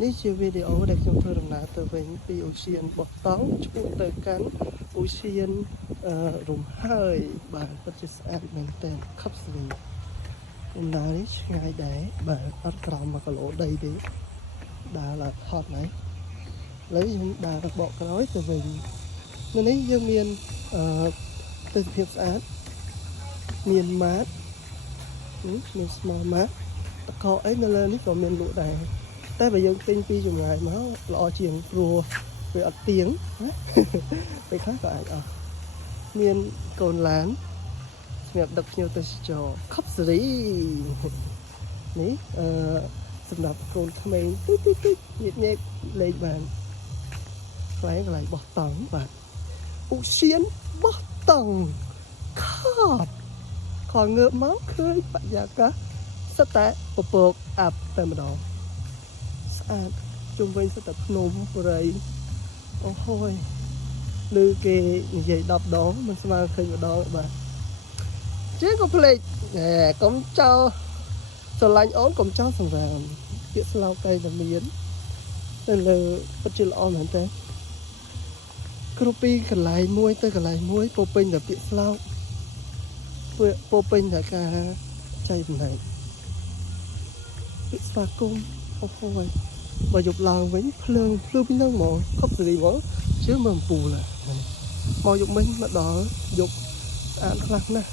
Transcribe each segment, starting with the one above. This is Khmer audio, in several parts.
នេះជាវីដេអូដែលខ្ញុំធ្វើដំណើរទៅវិញពីអូសៀនបោះតង់ឆ្ពោះទៅកាន់អូសៀនរំហើយបាទពិតជាស្អាតមែនទែនខុបស្រីដំណើរនេះឆ្ងាយដែរបាទអត់ក្រោម1គីឡូដីទេដើរឡើងហត់ណាស់ឥឡូវខ្ញុំដើរបកក្រោយទៅវិញនៅនេះយើងមានទេសភាពស្អាតមានម៉ាតមានស្មោម៉ាតតកអីនៅលើនេះក៏មានលក់ដែរតែបើយើងទិញពីចម្ងាយមកល្អជាងព្រោះវាអត់ទៀងណាពេលខ្លះក៏អាចអស់មានកូនឡានសម្រាប់ដឹកភ្ញៀវទេសចរខុបសេរីនេះសម្រាប់កូនក្មេងតិចញែកលេងបានកន្លែងបោះតង់បាទឧសៀនបោះតង់ខប់ខងើបមកឃើញបរិយាកាសសិតតែពពកអាប់តែម្ដងស្អាតជុំវិញសិតតែភ្នំព្រៃអូហូយឬគេនិយាយ10ដងមិនស្មើឃើញម្ដងបាទជាងក៏ភ្លេចកុំចោលស្រឡាញ់អូនកុំចោលសម្រាមពាក្យស្លោកតែមានទៅលើពិតជាល្អមែនតើគ្រប់ពីកន្លែងមួយទៅកន្លែងមួយពោពេញតែពាក្យស្លោកពោពេញតែការចែកម្លែកពាក្យស្វាគមន៍អូហូយបើយប់ឡើងវិញភ្លើងពីហ្នឹងហ្មងខុបសេរីហ្មងជឿមើលអំពូលមកយប់មិញមកដល់យប់ស្អាតខ្លះណាស់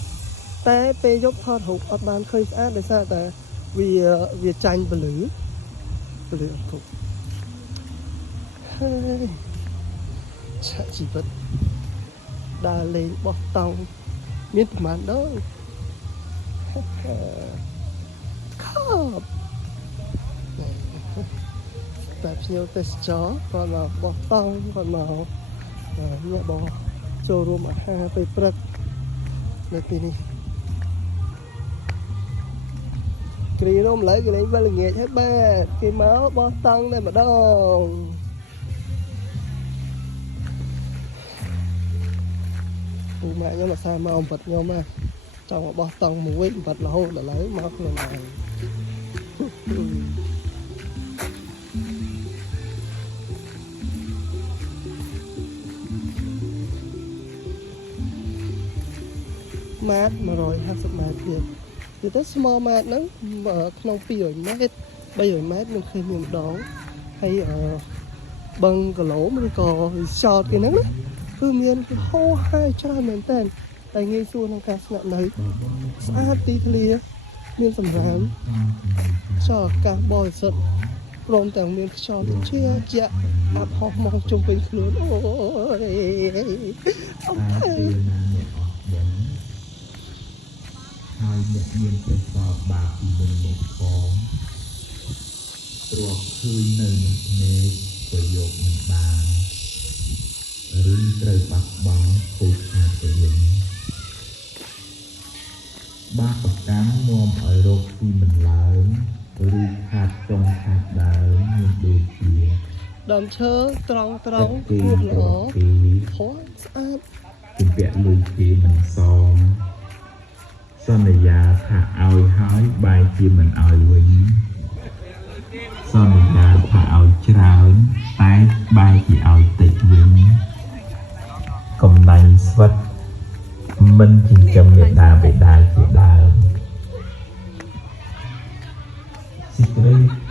តែពេលយប់ថតរូបអត់បានឃើញស្អាតដោយសារតែវាចាញ់ពលឺអត់គ្រប់ហើយឆាក់ជីវិតដើរលេងបោះតង់មានប្រមាណដងខប់តែភ្ញៀវទេសចរគាត់មកបោះតង់គាត់មកបងចូលរួមអាហារពេលព្រឹកនៅទីនេះគ្រីរំលើគេលេងវល់ល្ងាចហើយបាទគេមកបោះតង់តែម្ដងពូម៉ាក់ខ្ញុំអាសាមកអំបិតខ្ញុំណាចង់មកបោះតង់មួយអំបិតរហូតដល់ឥឡូវមកខ្លួនឯងម៉ាត150ម៉ែត្រទៀតទៅ small ម៉ែត្រហ្នឹងក្នុង200ម៉ែត្រ300ម៉ែត្រនឹងឃើញមានម្ដងហើយបឹងគីឡូឬក៏ resort គេហ្នឹងណាគឺមានហូរហើយច្រើនមែនតើតែងាយស្រួលក្នុងការស្នាក់នៅស្អាតទីធ្លាមានសម្រាមខ្យល់អាកាសបរិសុទ្ធព្រមទាំងមានខ្យល់ត្រជាក់អាប់ហោះមកជុំវិញខ្លួនអូយអូខេហើយអ្នកមានប្រសពបាបពីមុនមកផងទ្រពឃើញនៅមេឃក៏យកមិនបានឬត្រូវបាត់បង់ខូចខាតទៅវិញបាបកម្មនាំឲ្យរកទីមិនឡើងឬខាតចុងខាតដើមមានដូចជាដើមឈើត្រង់គួតល្អហោះស្អាតជំពាក់លុយគេមិនសមសន្យាថាឲ្យហើយបែរជាមិនឲ្យវិញសន្យាថាឲ្យច្រើនតែបែរជាឲ្យតិចវិញកំណាញ់ស្វិតមិនចិញ្ចឹមមេដាបេដាជាដើមសេចក្តី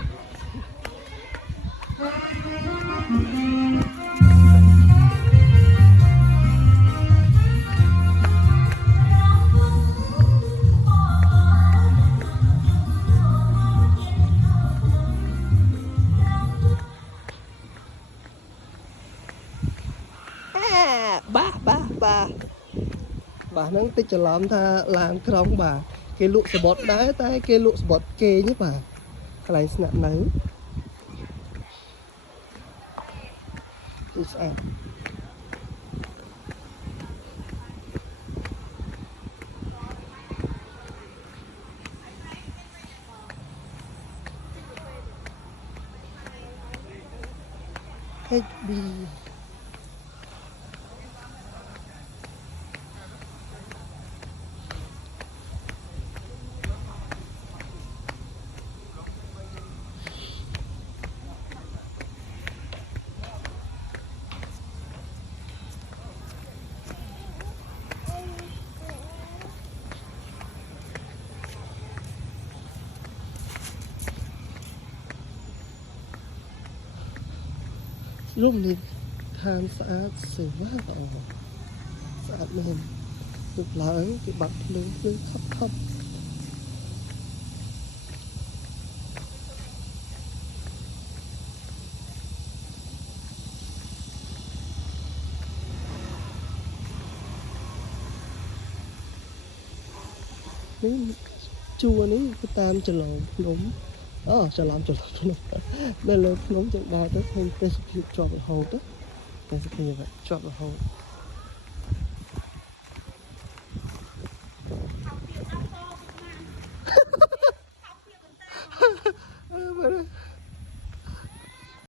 បាទហ្នឹងតិចច្រឡំថាឡានក្រុងបាទគេលក់សបុតដែរតែគេលក់សបុតគេនេះបាទកន្លែងស្នាក់នៅស្អាតHB ร่มนี้ทานสะอาดสวยมากอ๋อสะอาดแม่นตึกหลังที่บักเลืองคับนี่จัวนี้คือตามจะหลงพนมอ๋อจะลามพนมได้เลยพนมจากดาวtới không tên sự kiện chọn hầu đó tên sự kiện vậy chọn hầu